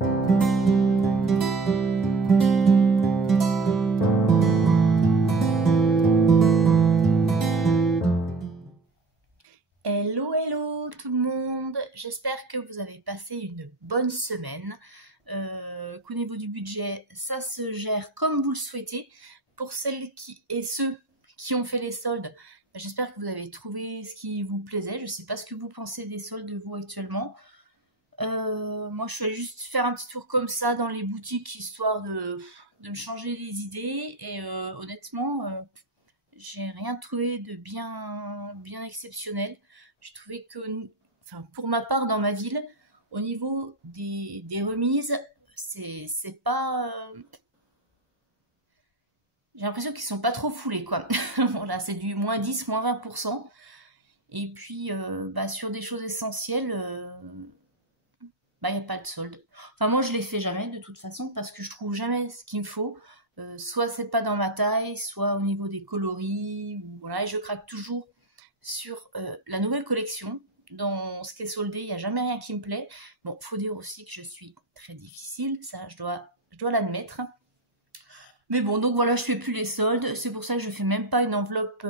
Hello, hello tout le monde, j'espère que vous avez passé une bonne semaine, qu'au niveau du budget, ça se gère comme vous le souhaitez. Pour celles et ceux qui ont fait les soldes, j'espère que vous avez trouvé ce qui vous plaisait. Je ne sais pas ce que vous pensez des soldes vous actuellement. Moi je suis allée juste faire un petit tour comme ça dans les boutiques, histoire de me changer les idées, et honnêtement, j'ai rien trouvé de bien exceptionnel. J'ai trouvé que, enfin, pour ma part, dans ma ville, au niveau des remises, c'est pas. J'ai l'impression qu'ils sont pas trop foulés, quoi. Voilà, c'est du moins 10, moins 20%. Et puis, sur des choses essentielles, il n'y a pas de solde. Enfin, moi, je les fais jamais, de toute façon, parce que je trouve jamais ce qu'il me faut. Soit c'est pas dans ma taille, soit au niveau des coloris, ou voilà, et je craque toujours sur la nouvelle collection. Dans ce qui est soldé, il n'y a jamais rien qui me plaît. Bon, faut dire aussi que je suis très difficile, ça je dois l'admettre. Mais bon, donc voilà, je fais plus les soldes. C'est pour ça que je fais même pas une enveloppe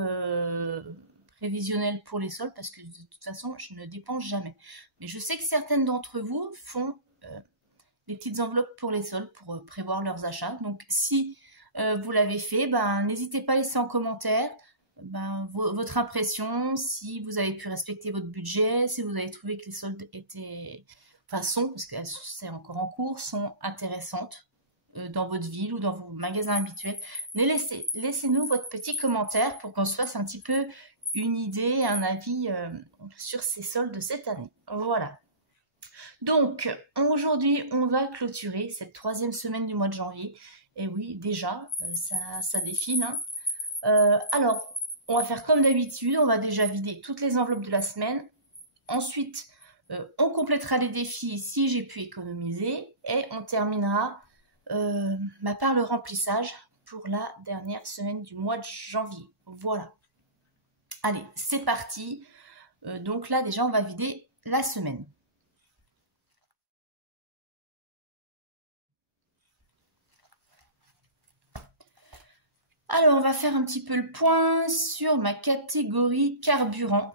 prévisionnelle pour les soldes, parce que de toute façon, je ne dépense jamais. Mais je sais que certaines d'entre vous font des petites enveloppes pour les soldes, pour prévoir leurs achats. Donc si vous l'avez fait, n'hésitez pas à laisser en commentaire votre impression, si vous avez pu respecter votre budget, si vous avez trouvé que les soldes étaient, parce que c'est encore en cours, sont intéressantes dans votre ville ou dans vos magasins habituels. Laissez-nous votre petit commentaire pour qu'on se fasse un petit peu une idée, un avis sur ces soldes de cette année. Voilà. Donc, aujourd'hui, on va clôturer cette 3e semaine du mois de janvier. Et oui, déjà, ça défile, hein. Alors, on va faire comme d'habitude, on va déjà vider toutes les enveloppes de la semaine. Ensuite, on complétera les défis si j'ai pu économiser. Et on terminera par le remplissage pour la dernière semaine du mois de janvier. Voilà. Allez, c'est parti. Donc là, déjà, on va vider la semaine. Alors, on va faire un petit peu le point sur ma catégorie carburant.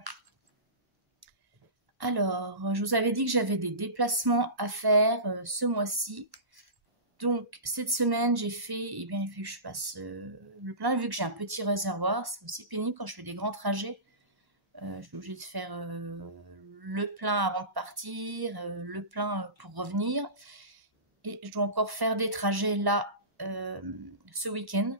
Alors, je vous avais dit que j'avais des déplacements à faire ce mois-ci. Donc, cette semaine, j'ai fait, il faut que je fasse le plein, vu que j'ai un petit réservoir. C'est aussi pénible quand je fais des grands trajets. Je suis obligée de faire le plein avant de partir, le plein pour revenir. Et je dois encore faire des trajets là, ce week-end.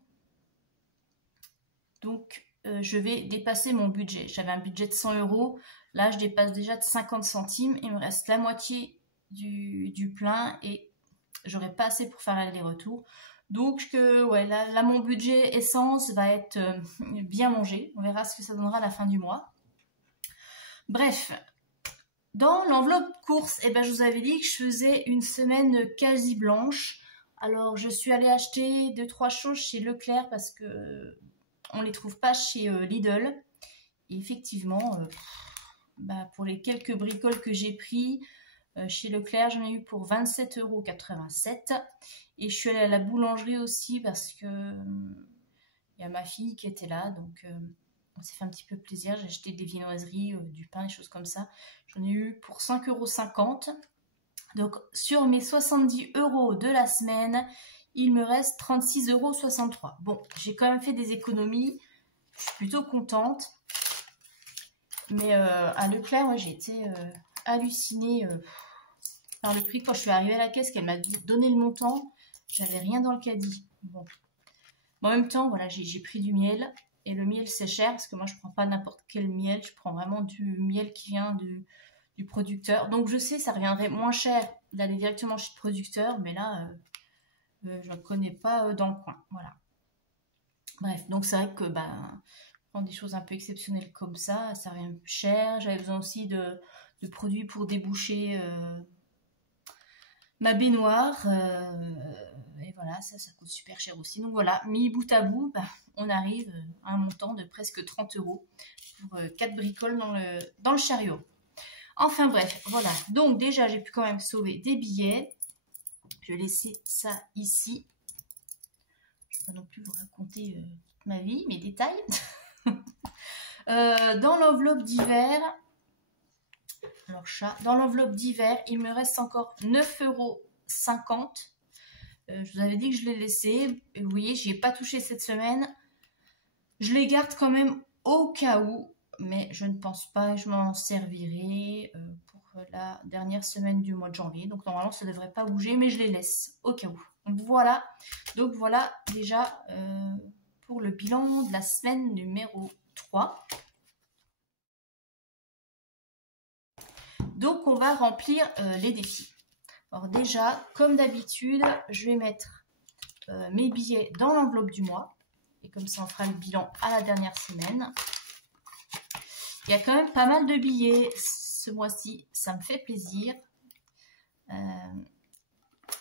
Donc, je vais dépasser mon budget. J'avais un budget de 100 €. Là, je dépasse déjà de 50 centimes. Il me reste la moitié du plein et j'aurai pas assez pour faire l'aller-retour. Donc, là, mon budget essence va être bien mangé. On verra ce que ça donnera à la fin du mois. Bref, dans l'enveloppe course, je vous avais dit que je faisais une semaine quasi blanche. Alors, je suis allée acheter 2-3 choses chez Leclerc parce que on ne les trouve pas chez Lidl. Et effectivement, pour les quelques bricoles que j'ai pris chez Leclerc, j'en ai eu pour 27,87 €. Et je suis allée à la boulangerie aussi parce que il y a ma fille qui était là. Donc, on s'est fait un petit peu plaisir. J'ai acheté des viennoiseries, du pain, des choses comme ça. J'en ai eu pour 5,50 €. Donc, sur mes 70 € de la semaine, il me reste 36,63 €. Bon, j'ai quand même fait des économies. Je suis plutôt contente. Mais à Leclerc, j'ai été hallucinée par le prix. Quand je suis arrivée à la caisse, qu'elle m'a donné le montant, j'avais rien dans le caddie. Bon. En même temps, voilà, j'ai pris du miel. Et le miel, c'est cher parce que moi, je ne prends pas n'importe quel miel. Je prends vraiment du miel qui vient du producteur. Donc, je sais, ça reviendrait moins cher d'aller directement chez le producteur. Mais là, je ne connais pas dans le coin. Voilà. Bref, donc c'est vrai que prendre des choses un peu exceptionnelles comme ça revient plus cher. J'avais besoin aussi de produits pour déboucher ma baignoire. Et voilà, ça coûte super cher aussi. Donc voilà, mis bout à bout, on arrive à un montant de presque 30 € pour 4 bricoles dans le chariot. Enfin bref, voilà. Donc déjà, j'ai pu quand même sauver des billets. Je vais laisser ça ici. Je ne vais pas non plus vous raconter toute ma vie, mes détails. Dans l'enveloppe d'hiver, alors chat, dans l'enveloppe d'hiver, il me reste encore 9,50 €. Je vous avais dit que je l'ai laissé. Et vous voyez, je n'y ai pas touché cette semaine. Je les garde quand même au cas où, mais je ne pense pas que je m'en servirai pour la dernière semaine du mois de janvier. Donc normalement, ça ne devrait pas bouger, mais je les laisse au cas où. Voilà. Donc voilà déjà pour le bilan de la semaine numéro 3. Donc on va remplir les défis. Alors déjà, comme d'habitude, je vais mettre mes billets dans l'enveloppe du mois. Et comme ça, on fera le bilan à la dernière semaine. Il y a quand même pas mal de billets ce mois-ci. Ça me fait plaisir.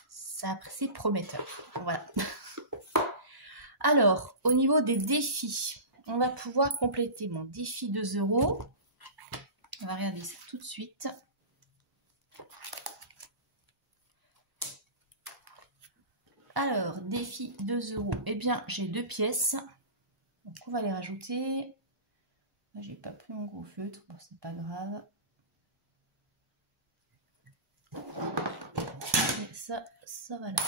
C'est prometteur. Voilà. Alors, au niveau des défis, on va pouvoir compléter mon défi 2 €. On va regarder ça tout de suite. Alors, défi 2 €. Eh bien, j'ai 2 pièces. Donc, on va les rajouter. J'ai pas pris mon gros feutre. Bon, c'est pas grave. Et ça va là.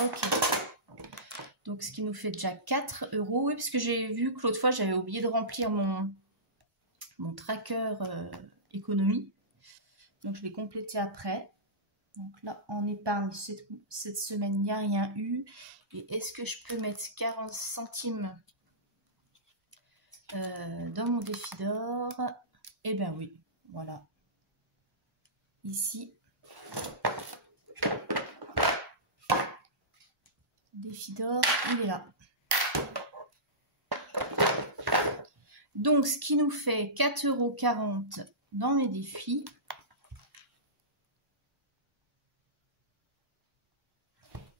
Ok. Donc, ce qui nous fait déjà 4 €. Oui, parce que j'ai vu que l'autre fois, j'avais oublié de remplir mon tracker économie. Donc, je l'ai complété après. Donc là, en épargne, cette semaine, il n'y a rien eu. Et est-ce que je peux mettre 40 centimes dans mon défi d'or? Eh bien oui, voilà. Ici. Défi d'or, il est là. Donc, ce qui nous fait 4,40 € dans mes défis.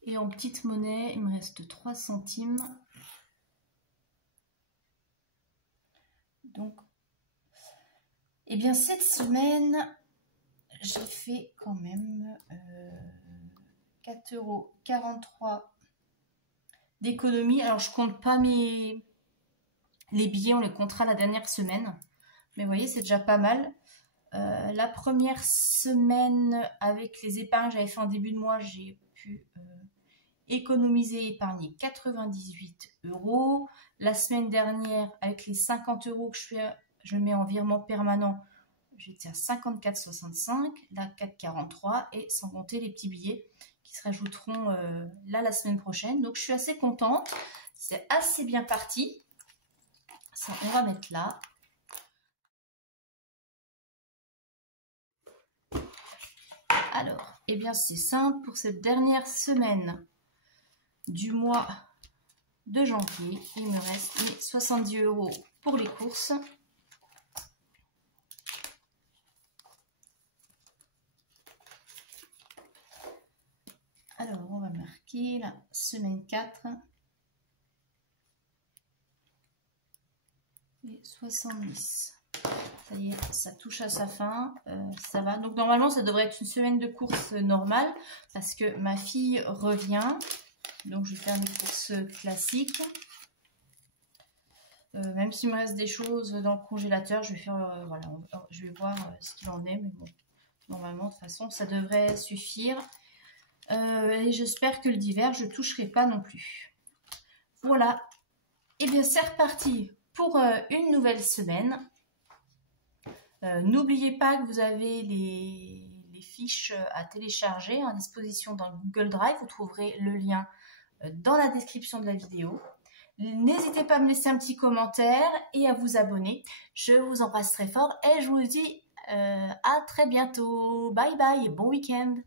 Et en petite monnaie, il me reste 3 centimes. Donc, eh bien, cette semaine, j'ai fait quand même 4,43 € d'économie. Alors, je compte pas les billets, on les comptera la dernière semaine. Mais vous voyez, c'est déjà pas mal. La première semaine, avec les épargnes que j'avais fait en début de mois, j'ai pu économiser et épargner 98 €. La semaine dernière, avec les 50 € que je mets en virement permanent, j'étais à 54,65, là 4,43 et sans compter les petits billets qui se rajouteront là la semaine prochaine. Donc je suis assez contente, c'est assez bien parti. Ça, on va mettre là. Alors, eh bien c'est simple, pour cette dernière semaine du mois de janvier, il me reste 70 € pour les courses. Alors, on va marquer la semaine 4 et 70. Ça y est, ça touche à sa fin, ça va. Donc normalement, ça devrait être une semaine de courses normale parce que ma fille revient. Donc je vais faire mes courses classiques. Même s'il me reste des choses dans le congélateur, je vais faire, voilà, je vais voir ce qu'il en est. Mais bon, normalement, de toute façon, ça devrait suffire. Et j'espère que le d'hiver, je ne toucherai pas non plus. Voilà. Et bien, c'est reparti pour une nouvelle semaine. N'oubliez pas que vous avez les fiches à télécharger à disposition dans Google Drive. Vous trouverez le lien dans la description de la vidéo. N'hésitez pas à me laisser un petit commentaire et à vous abonner. Je vous embrasse très fort et je vous dis à très bientôt. Bye bye et bon week-end.